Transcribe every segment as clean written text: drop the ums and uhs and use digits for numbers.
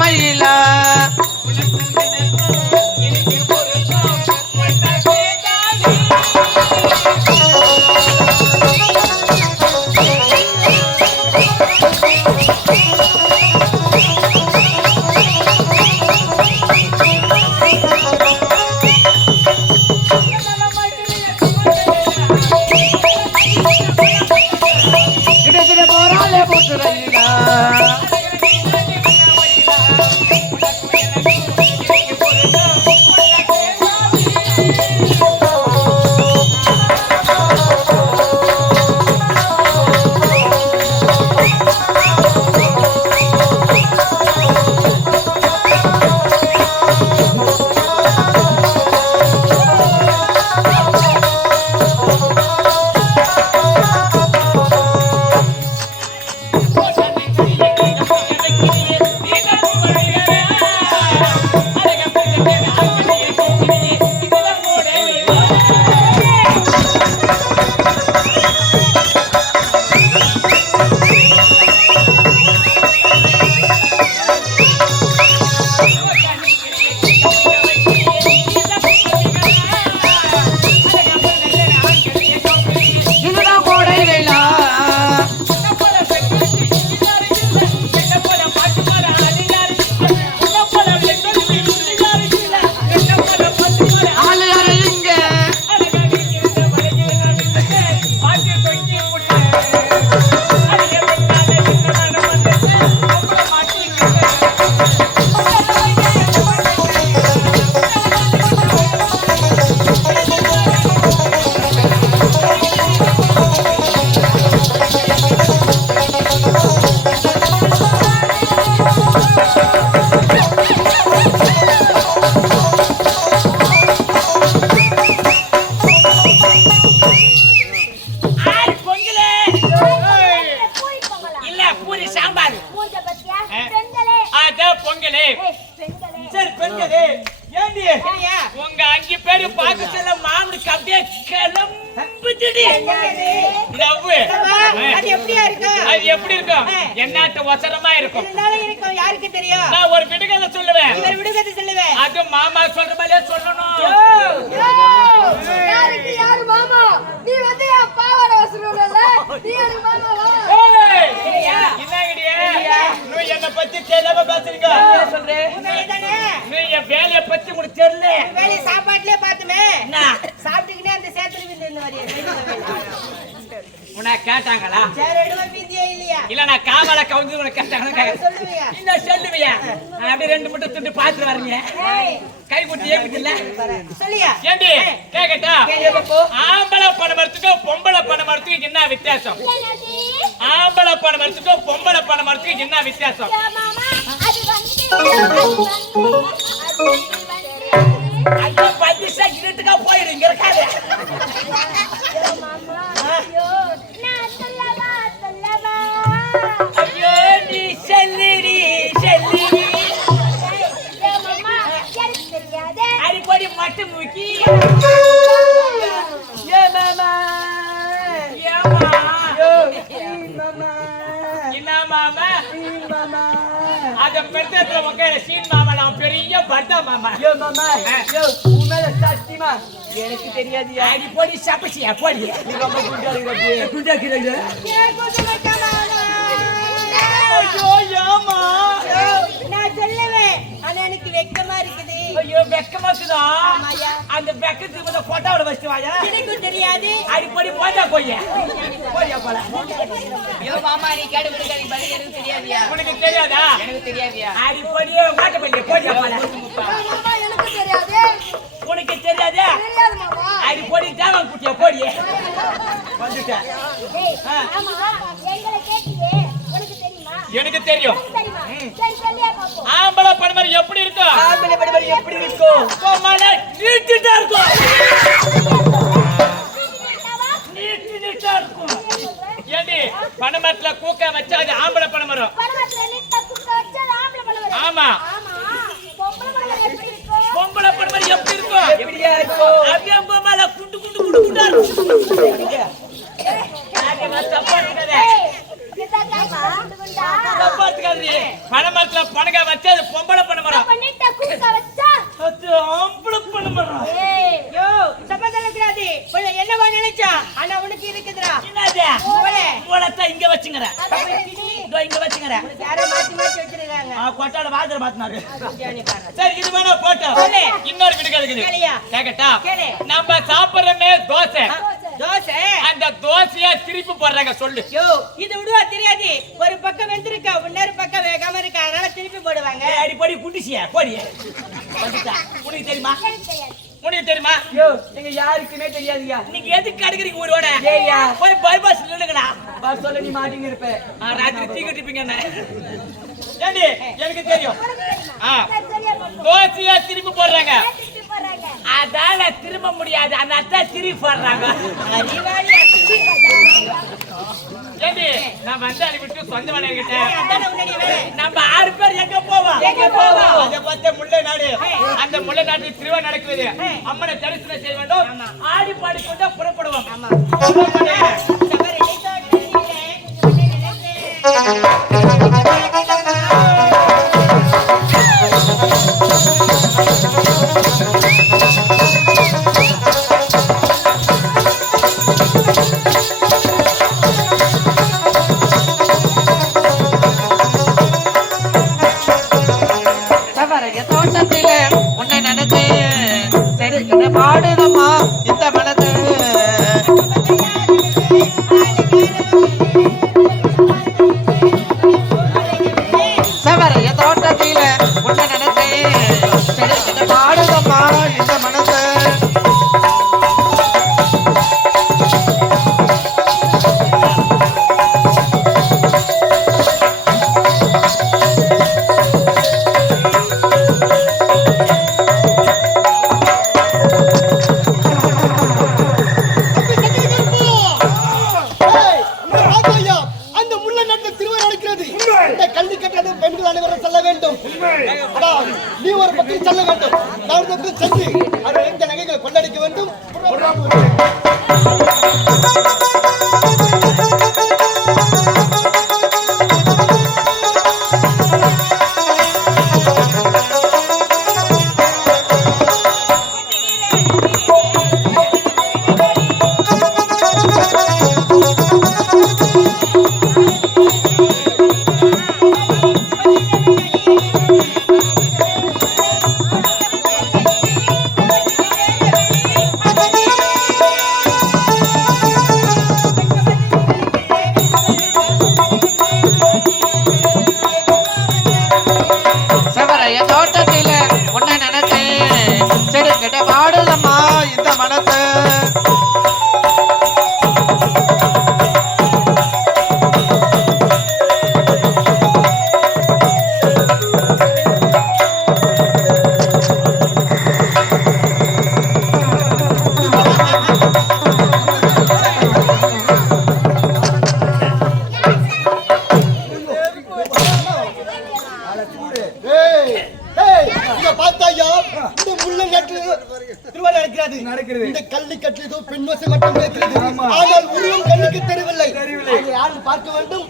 மயிலா உங்க அஞ்சு பேரு பார்க்க சொல்ல மாமனுக்கு அப்படியே கிளம்புதுடி. அது எப்படி இருக்கும்? என்னாட்ட வசரமா இருக்கும். யாருக்கு தெரியும்? நான் ஒரு விடுகதை சொல்லுவேன். விடுகதை சொல்லுவேன். அது மாமா சொல்ற மாதிரியே சொல்லணும். யாரு மாமா? நீ வந்து பாவாட வசரம்ல நீ எனக்கு மாமாவா? நீ என்ன பத்தி தெரியல பேசுறீங்க. நீ என் வேலையை பத்தி உனக்கு தெரியல. வேலை சாப்பாட்டுலயே பாத்துமே சாப்பிட்டுக்கினே அந்த சேத்துல விந்து வரைய உன்னை கேட்டாங்களா? இல்ல நான் காவல கவுந்து உனக்கு கேட்டாங்களா? இல்ல சொல்லுவியா? அப்படியே ரெண்டு மட்டும் துண்டு பாத்துட்டு வரீங்க. கை குட்டி ஏப்பிட்டுல சொல்லியா? ஏண்டி கேக்கட்டா? ஆம்பளை பணம் மரத்துக்கும் பொம்பளை பணம் மரத்துக்கும் என்ன வித்தியாசம்? ஆம்பளை பணம் மரத்துக்கும் பொம்பளை பணம் மரத்துக்கும் என்ன வித்தியாசம்? ஐயோ பத்திசா இருட்டுக்கா போயிரு, இங்க இருக்காது. ஐயோ நீ செல்லிடி செல்லிடி அடிப்படி மட்டும் முக்கி. ஏ மாமா ஏமா என்ன மாமா அத பெத்தத்துல உட்கார சீன் மாமா நான் பெரிய பட்டா மாமா. யோ மாமா யோ உமேல சத்தியமா எனக்கு தெரியாது. அடிப்படி சப்பசியா போடி. நீ ரொம்ப குண்டாகிறீங்க. ஐயோ ஏமா நான் சொல்லுவேன். ஆனா எனக்கு வெக்கமா இருக்குது. ஐயோ வெக்கமா இருக்குதா? அந்த வெக்கத்துக்கு வந்து போட்டோட வச்சு வாயா. எனக்கு தெரியாது. அடிப்படி போட்டா போய்யா போய்யா போல. ஐயோ மாமா நீ கேடு விடுங்க. நீ பதில் எனக்கு தெரியாதியா? உனக்கு தெரியாதா? எனக்கு தெரியாதியா? அடிப்படியே மாட்ட பண்ணி போய்யா போல. மாமா எனக்கு தெரியாது. உனக்கு தெரியாதா? தெரியாது மாமா. அடிப்படி தேவன் குட்டியா போடியே வந்துட்ட. ஆமா எங்களை கேட்டியே உனக்கு தெரியுமா? எனக்கு தெரியும். சரி சொல்லியா பாப்போம். ஆம்பளை பணமரி எப்படி இருக்கும்? ஆம்பளை பணமரி எப்படி இருக்கும்? கோமால நீட்டிட்டா இருக்கும். நீட்டிட்டா இருக்கும். ஏண்டி பணமரத்துல கூக்க வச்சா அது ஆம்பளை பணமரம். பணமரத்துல நீட்ட கூக்க வச்சா ஆம்பளை பணமரம். ஆமா. பொம்பளை பணமரம் எப்படி இருக்கும்? பொம்பளை பணமரி எப்படி இருக்கும்? எப்படியா இருக்கும்? அப்படியே கோமால குண்டு குண்டு குண்டு குண்டா இருக்கும். அது நான் தப்பா இருக்கதே. பனைமரத்துல பனகா வச்சு அது பொம்பளை பண்ண மரம் அது ஆம்பளை பண்ண மரம். என்னவா நினைச்சா ஆனா உனக்கு இருக்குதுடா. என்னது இங்க வச்சுங்கற இங்க வச்சுங்கற யாரோ மாத்தி மாத்தி வச்சிருக்காங்க. கொட்டால வாதர மாத்துனாரு. சரி இது வேணா போட்டோ. இன்னொரு வீடு இருக்குது கேக்கட்டா. நம்ம சாப்பிடுறமே தோசை தோசை அந்த தோசையா திருப்பி போடுறாங்க சொல்லு. இது விடுவா தெரியாது. ஒரு பக்கம் வெந்திருக்கா இன்னொரு பக்கம் வேகாம இருக்கா அதனால திருப்பி போடுவாங்க. அடிப்படி குட்டிசியா போடி உனக்கு தெரியுமா? உனக்கு தெரியுமா? நீங்க யாருக்குமே தெரியாதுயா. நீங்க எதுக்கு அடிக்கிறீங்க ஊரோட? போய் பைபாஸ் நில்லுங்கடா. பஸ் சொல்ல நீ மாட்டிங்க இருப்ப. ராத்திரி தீ கட்டிப்பீங்க என்ன? ஏண்டி எனக்கு தெரியும். தோசையா திருப்பி போடுறாங்க. அதால திரும்ப முடியாது அந்த அத்தா திருப்பி போடுறாங்க. ஏண்டி நான் வந்து அனுப்பிட்டு சொந்த வேலைகிட்ட நம்ம 6 பேர் எங்க போவோம்? அதை பார்த்து முல்லை நாடு. அந்த முல்லை நாட்டு திருவிழா நடக்குது. அம்மனை தரிசனம் செய்ய வேண்டும். ஆடி பாடி கொண்டு புறப்படுவோம். தோட்டத்திலே உன்னை நினைச்சு செடிக்கிட்ட பாடுதம்மா இந்த மனது. செவரைய தோட்டத்திலே உன்னை நினைச்சு செடிக்கிட்ட பாடுதம்மா இந்த மனது. நீ ஒரு பக்கம் செல்ல வேண்டும். நான் பக்கம் சென்று அவர்கள் இந்த நகைகளை கொள்ளடிக்க வேண்டும். தோட்டத்திலே உன்னை நினைச்சு செடிக்கிட்ட பாடுதம்மா இந்த மனசு. இந்த கல்லிக்கட்டில் ஏதோ பெண் வசை மட்டும் இருக்கிறது. ஆனால் உருவம் கண்ணுக்கு தெரியவில்லை. அதை யாரும் பார்க்க வேண்டும்.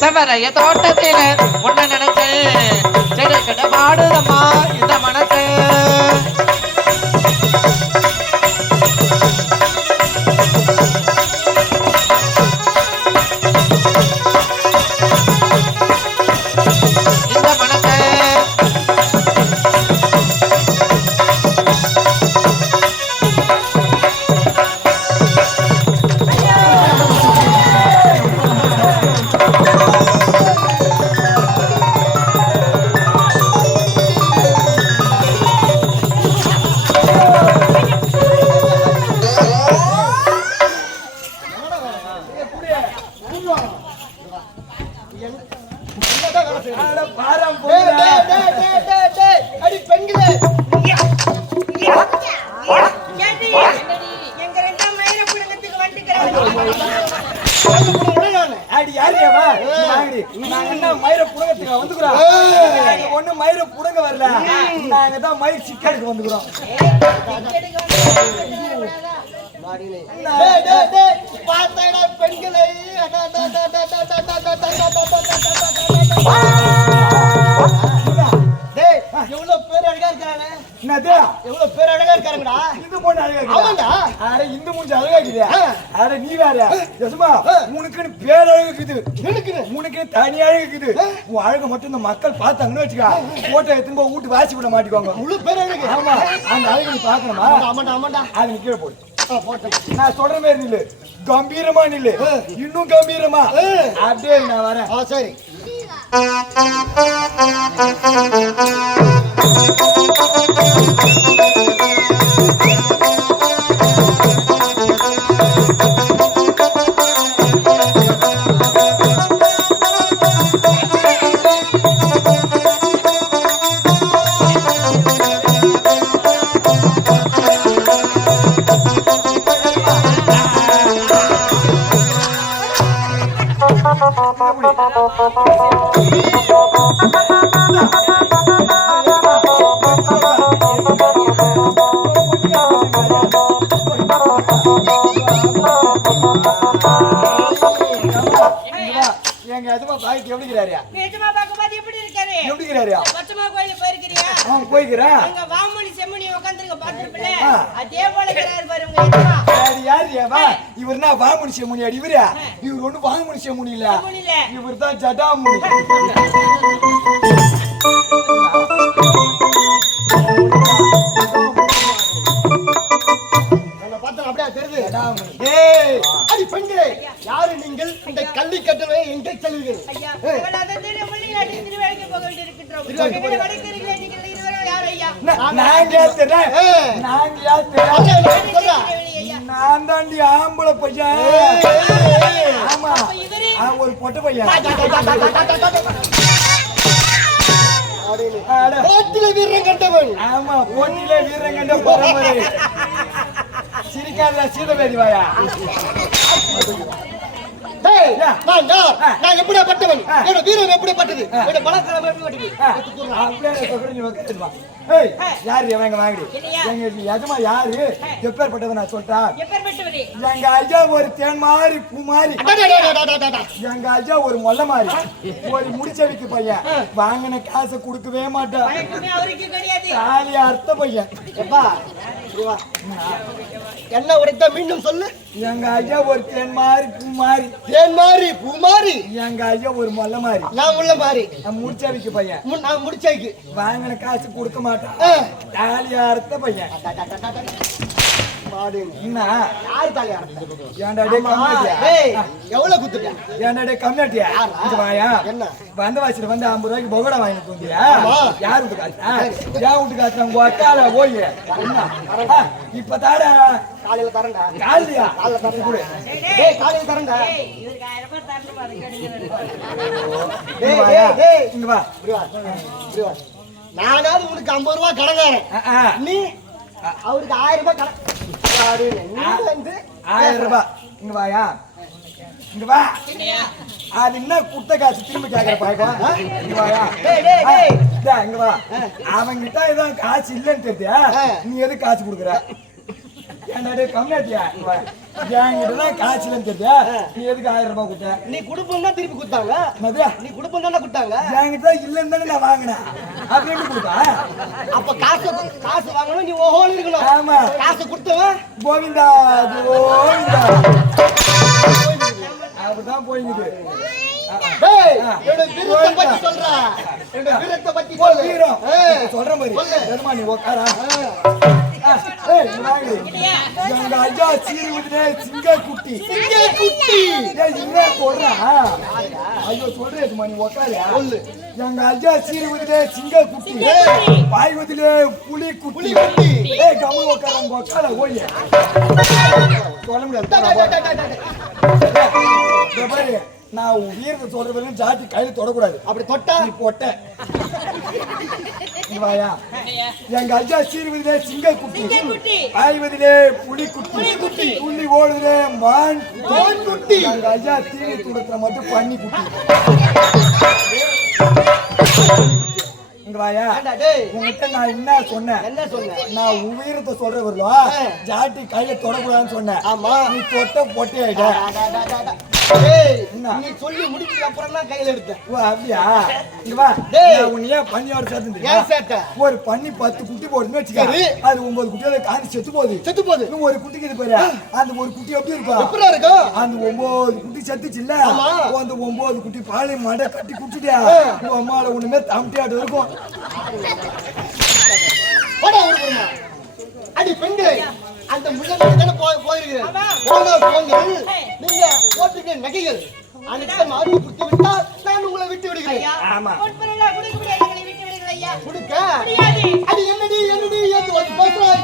செவரைய தோட்டத்திலே உன்னை நினைச்சு செடிக்கிட்ட பாடுதம்மா இந்த மனசு. இந்த மனசு ஏண்டி? எங்க ரெண்டாம் மயிர புடுங்கத்துக்கு வந்துக்கிறேன். அடி யாரியாவா வாங்கடி நாங்க என்ன மயிர புடங்கத்துக்கு வந்துக்குறோம் ஒண்ணு மயிர புடங்க வரல நாங்க தான் மயிர் சிக்கனுக்கு வந்துக்குறோம் பார்த்தா பெண்களை எவ்வளவு பேர் அழகா இருக்கானே என்னது எவ்வளவு பேர் அழகா இருக்காங்கடா இந்த பொண்ணு அழகா ஆமாண்டா அட இந்த மூஞ்சி அழகா இருக்குதா அட நீ வேற யசுமா உனக்குன்னு பேர் அழகு இருக்குது உனக்கு தனி அழகு இருக்குது உன் அழகு மட்டும் இந்த மக்கள் பார்த்தாங்கன்னு வச்சுக்கா போட்டோ எடுத்துன்னு போய் வீட்டு வாசி விட மாட்டிக்குவாங்க முழு பேர் அழகு ஆமா அந்த அழகு நீ பாக்கணுமா ஆமாண்டா ஆமாண்டா அது நீ கீழே போடு நான் சொல்ற மாதிரி நில்லு கம்பீரமா நில்லு இன்னும் கம்பீரமா அப்படியே நான் வரேன் சரி எங்க எதுமா பாய்க்கு எப்படி இருக்கிறாரியா நிஜமா பார்க்கும்போது எப்படி இருக்காரு? எப்படி இருக்கிறாரியா பச்சைமா கோயிலுக்கு போயிருக்கிறியா? போய்க்கிறேன் அங்க வாமொழி செம்மணி உட்காந்துருக்க பாத்துருப்பில்ல அதே போல இருக்கிறாரு பாரு உங்க எஜமா. யாரியாவா இவர்னா வாமுனி செம்முனி அடி இவரா இவர் ஒண்ணு வாமுனி செம்முனி இல்ல செம்மணில இவர் தான் ஜடாமுனி அப்படியே தெரியுது ஜடாமுனி அடி பெண்களே யாரு நீங்கள் இந்த கல்வி கட்டளை எங்கே செல்வீர்கள் ஐயா இவளாத திருமணி நாட்டு திருவேலைக்கு போக வேண்டியிருக்கிறோம். எங்களை வடக்கறிகளே நீங்கள் இருவரும் யார் ஐயா? நாங்க யாத்திரேன் நாங்க யாத்திரேன் ஐயா நான் தாண்டி ஆம்பளை பையன் ஆமா ஒரு பொட்டை பையன் போட்டில வீரன் கண்டவன் ஆமா போட்டியில வீரன் கண்ட பரம்பரை சிரிக்காத சீதவேதி வாயா நான் எப்படிப்பட்டவன் என்னோட வீரம் எப்படிப்பட்டது என்னோட பலக்காலம் எப்படிப்பட்டது யாரு எவங்க வாங்கடி எங்க எஜமா யாரு எப்பேற்பட்டவன் நான் சொல்லிட்டா எப்பேற்பட்டவரே? எங்க ஐயா ஒரு தேன் மாதிரி பூ மாதிரி எங்க ஐயா ஒரு மொல்ல மாதிரி ஒரு முடிச்சடிக்கு பையன் வாங்கின காசை கொடுக்கவே மாட்டான் வணக்கமே அவருக்கு கிடையாது. தாலி அர்த்த பையன் எப்பா என்ன உரைத்த மீண்டும் சொல்லு எங்க ஐயா ஒரு தேன் மாதிரி பூ மாதிரி தேன் மாதிரி பூ மாதிரி எங்க ஐயா ஒரு மொல்ல மாதிரி நான் உள்ள மாதிரி முடிச்சடிக்கு பையன் நான் முடிச்சாய்க்கு வாங்கின காசு கொடுக்க மாட்டான் தாலி அர்த்த பையன் என்ன யாரு தாலியா ஏன்டா டேய் கம்மியாட்டியா எவ்வளவு குத்துட்டேன் ஏன்டா டேய் கம்மியாட்டியா இது வாயா என்ன வந்த வாசில வந்து 50 ரூபாய்க்கு பகோடா வாங்கிட்டு வந்தியா யார் வீட்டு காசா யார் வீட்டு காசு உங்க அக்கால போய் என்ன இப்ப தாடா காலையில தரேன்டா காலையா காலையில தரேன் கூட டேய் காலையில தரேன்டா இவருக்கு 1000 ரூபாய் தரணும் பாருங்க டேய் இங்க வா இப்படி வா நானாவது உனக்கு 50 ரூபாய் கடங்காரன் நீ அவருக்கு 1000 ரூபாய் கடன் நீ வந்து 1000 ரூபாய் இங்க வாயா இங்க வா அது என்ன குட்ட காசு திரும்ப கேக்குற பாய்க்கா இங்க வாயா டேய் இங்க வா அவங்கிட்ட ஏதோ காசு இல்லன்னு தெரியா நீ எது காசு குடுக்குற என்னடே கம்மியாட்டியா என்கிட்டதான் காசு இல்லன்னு தெரியா நீ எதுக்கு 1000 ரூபாய் கொடுத்த நீ குடுப்பம் தான் திருப்பி கொடுத்தாங்க மதியா நீ குடுப்பம் தானே கொடுத்தாங்க என்கிட்ட இல்லன்னு தானே நான் வாங்கினேன் அப்படி எப்படி கொடுத்தா அப்ப காசு வாங்கணும் நீ ஓஹோன்னு இருக்கணும் ஆமா காசு கொடுத்தவன் கோவிந்தா கோவிந்தா அப்படிதான் போயிங்குது என்னோட வீரத்தை பத்தி சொல்றா என்னோட வீரத்தை பத்தி சொல்லு வீரம் சொல்ற மாதிரி எதுமா நீ உட்காரா எங்க ஐயா சீரி விட்டுனே சிங்க குட்டி என்ன சொல்றா ஐயோ சொல்றேன் நீ உட்காரு சொல்லு எங்க ஐயா சீரி விட்டுனே சிங்க குட்டி பாய்வதிலே புலி குட்டி ஏய் கம்மு உட்கார உட்கார ஓய்ய சொல்ல முடியாது பாரு நான் உயிரத்தை சொல்றவரையும் ஜாட்டி கையில தொடக்கூடாது. அப்படி தொட்டா நீ போட்ட. வாயா. எங்க அஜா சீர்வதிலே சிங்க குட்டி. ஆய்வதிலே புலி குட்டி. புலி ஓடுதிலே மான் குட்டி. எங்க அஜா தீனி துடத்துல மட்டும் பண்ணி குட்டி. இங்க வாயா. உங்ககிட்ட நான் என்ன சொன்னேன்? நான் உயிரத்தை சொல்றவர்களும் ஜாட்டி கையில தொடக்கூடாதுன்னு சொன்னேன். ஆமா நீ தொட்ட பொட்டி ஆயிட்ட. நீ சொல்லி முடிச்சதுக்கு அப்புறம் தான் கையில எடுத்தேன். ஓ அப்படியா? இங்க வா. உன்னைய பன்னியோட சேர்த்து ஒரு பன்னி 10 குட்டி போடுதுன்னு வச்சுக்க. அது 9 குட்டியோட காணி செத்து போகுது. இன்னும் ஒரு குட்டிக்கு இது பாரு. அந்த ஒரு குட்டி எப்படி இருக்கும்? எப்படி இருக்கும்? அந்த 9 குட்டி செத்துச்சு இல்ல? அந்த 9 குட்டி பாலை மாட கட்டி குட்டிட்டியா? உன் அம்மால ஒண்ணுமே தம்டியாட்டு இருக்கும். போடா ஊருமா. அடி பெண்களே அந்த முள்ளங்கி தான போயிருக்கிறேன். நீங்க போட்டுக்க நகைகள் அனைத்து மாற்றி கொடுத்து விட்டால் நான் உங்களை விட்டு விடுகிறேன். ஆமா கொடுக்க அது என்னடி ஏத்து வந்து பேசுறாய்.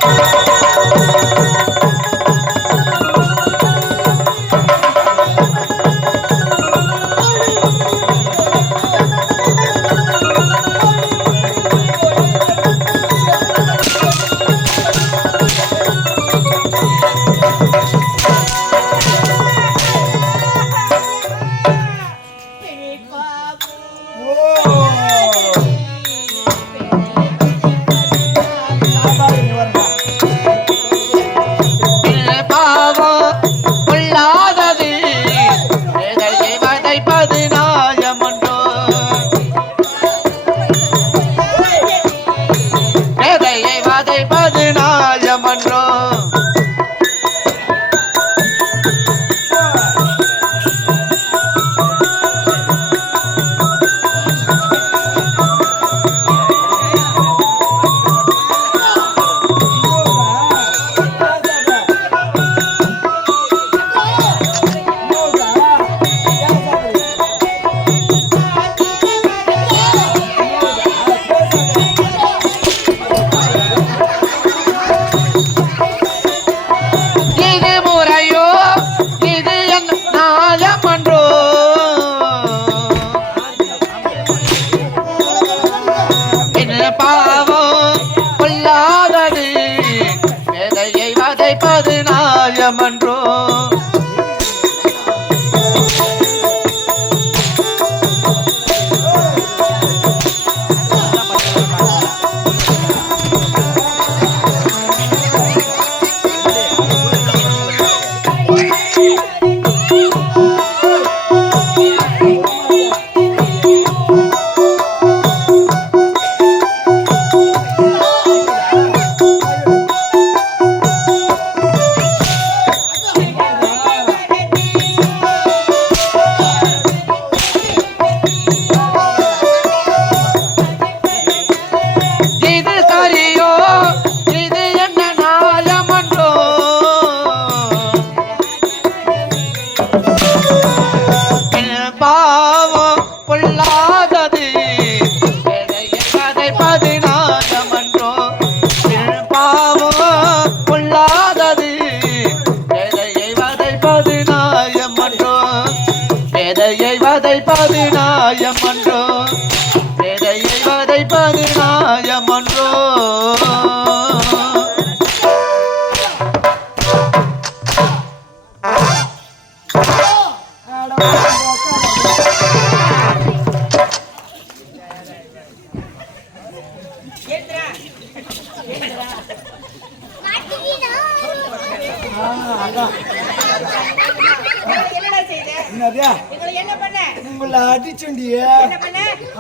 உங்களை அடிச்சுண்டியே.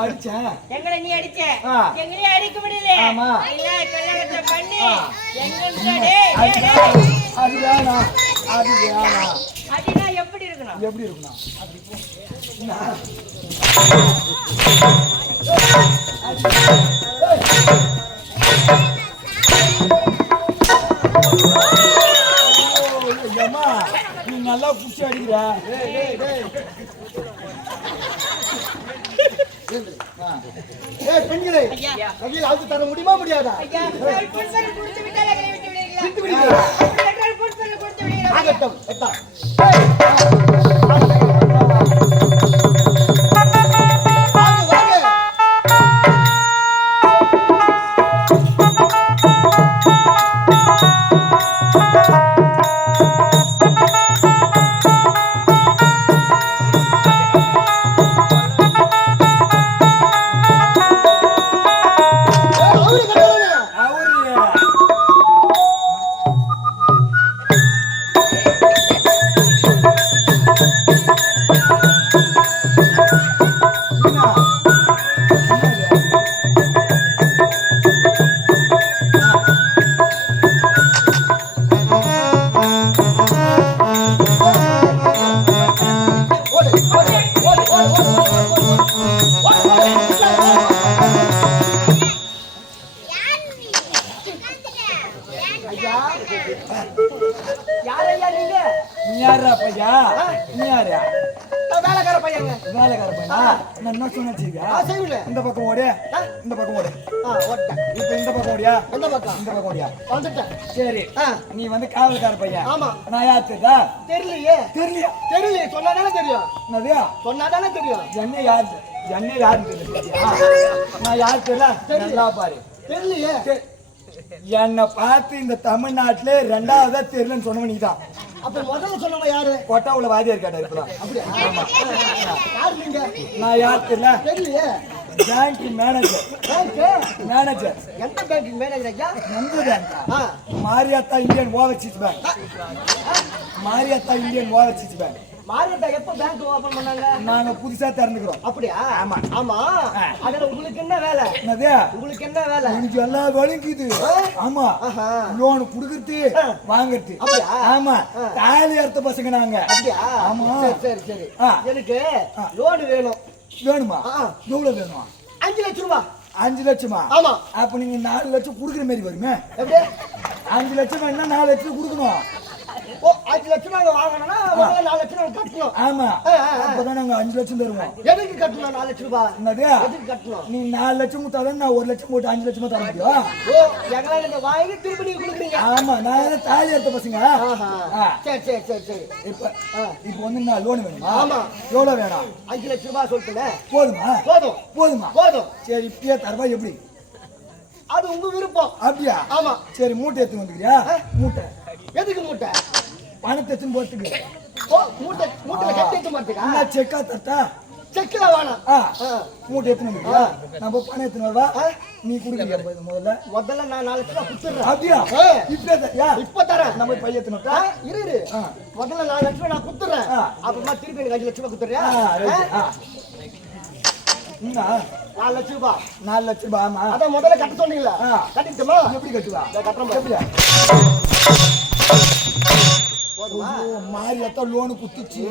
அடிச்சேன். எங்களை நீ அடிச்ச. எங்களை அடிக்க முடியல. ஆமா. இல்ல கல்யாணத்தை பண்ணி அதுனா எப்படி இருக்கணும்? எப்படி இருக்கணும்? நீ நல்லா குச்சி அடிக்கிற. பெண்களே கையில் அது தர முடியுமா முடியாதா? ஆகட்டும். ராஜா நீ யாரு வேலைக்கார பையங்க. வேலைக்கார பையனா நான் என்ன சொன்னீங்க செய்வேன். இந்த பக்கம் ஓடு இந்த பக்கம் ஓடு ஓட்டேன். இப்போ இந்த பக்கம் ஓடியா எந்த பக்கம்? இந்த பக்கம் ஓடியா வந்துட்டேன். சரி நீ வந்து காவல்கார பையன் ஆமா. நான் யார் தெரியுதா தெரியலையே. தெரியலையா தெரியலையே. சொன்னாதானே தெரியும். என்னது சொன்னாதானே தெரியும். என்ன யாருன்னு தெரியல நான் யார் தெரியல நல்லா பாரு தெரியலையே. என்னை பார்த்து இந்த தமிழ்நாட்டிலே ரெண்டாவதா தெரியலன்னு சொன்னவன் நீதான் அப்ப முதல்ல சொன்னவன் யாரு? கொட்டாவுல வாதியார் கேட்டார் இப்பதான் அப்படியா? யாரு நீங்க? நான் யார் தெரியல தெரியலையே. பேங்க் மேனேஜர் மேனேஜர் எந்த பேங்க் மேனேஜர் ஐயா? எந்த பேங்கா Mariyatha Indian Overseas Bank Mariyatha Indian Overseas Bank மார்க்கெட்டை எப்ப பேங்க் ஓபன் பண்ணாங்க? நாங்க புதுசா திறந்துக்கிறோம் அப்படியா? ஆமா. ஆமா. அதுல உங்களுக்கு என்ன வேலை? என்னது உங்களுக்கு என்ன வேலை? எனக்கு எல்லா வேலையும் இருக்குது ஆமா லோன் குடுக்கறது வாங்குறது அப்படியா? ஆமா தாலி அறுத்த பசங்க நாங்க அப்படியா? ஆமா சரி சரி. எனக்கு லோன் வேணும். வேணுமா எவ்வளவு வேணுமா? 5 லட்சம் ரூபாய். 5 லட்சமா? ஆமா. அப்ப நீங்க 4 லட்சம் குடுக்குற மாதிரி வருமே. எப்படி? 5 லட்சம் வேணா 4 லட்சம் குடுக்கணும். ஓ 5 லட்சம் நாங்க வாங்கணும்னா முதல்ல 4 லட்சம் நாங்க கட்டணும். ஆமா அப்பதான் நாங்க 5 லட்சம் தருவோம். எதுக்கு கட்டணும் 4 லட்சம் ரூபாய்? என்னது எதுக்கு கட்டணும்? நீ 4 லட்சம் கொடுத்தாதான் நான் 1 லட்சம் போட்டு 5 லட்சமா தர முடியும். ஓ எங்களால நீங்க வாங்கி திருப்பி நீங்க கொடுக்குறீங்க. ஆமா நான் தாலி அறுத்த பசங்க. சரி சரி சரி சரி. இப்போ வந்து நான் லோன் வேணுமா? ஆமா. எவ்வளவு வேணும்? 5 லட்சம் ரூபாய் சொல்லிட்டேன். போதுமா? போதும் போதுமா? போதும். சரி இப்பயே தரவா எப்படி? அது உங்க விருப்பம். அப்படியா? ஆமா. சரி மூட்டை எடுத்து வந்துக்கிறியா? மூட்டை எதுக்கு மூட்டை? பணத்தை எடுத்து போட்டுக்கு. ஓ மூட்டைல கட்டி எடுத்து மாட்டீங்க. என்ன செக்கா தட்டா? செக்ல வேணாம். மூட்டை எடுத்து வந்துக்கிறியா? நம்ம பணம் எடுத்து வரவா? நீ குடுக்குறியா முதல்ல நான் 4 லட்சம் ரூபாய் குடுத்துறேன். அப்படியா? இப்பவே தரியா? இப்ப தரேன். நம்ம பைய எடுத்து இரு முதல்ல 4 லட்சம் ரூபாய் நான் குடுத்துறேன். அப்புறமா திருப்பி எனக்கு 5 லட்சம் ரூபாய் குடுத்துறியா? 4 லட்சம் ரூபாய். 4 லட்சம் ரூபாய் ஆமா. அதான் முதல்ல கட்ட சொன்னீங்களா? கட்டிட்டுமா? எப்படி கட்டுவா? கட்டுறேன். எப்படியா? போதுமா? மாரியாத்தா லோனு குத்திச்சு.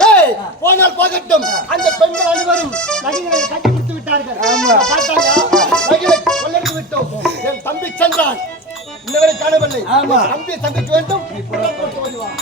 டேய் போனால் போகட்டும். அந்த பெண்கள் அனைவரும் நகைகளை கட்டி கொடுத்து விட்டார்கள். பார்த்தாங்க நகைகளை கொள்ளடித்து விட்டோம். என் தம்பி சென்றான். இன்னவரை காணவில்லை. தம்பி சந்திக்க வேண்டும். போட்டு வருவான்.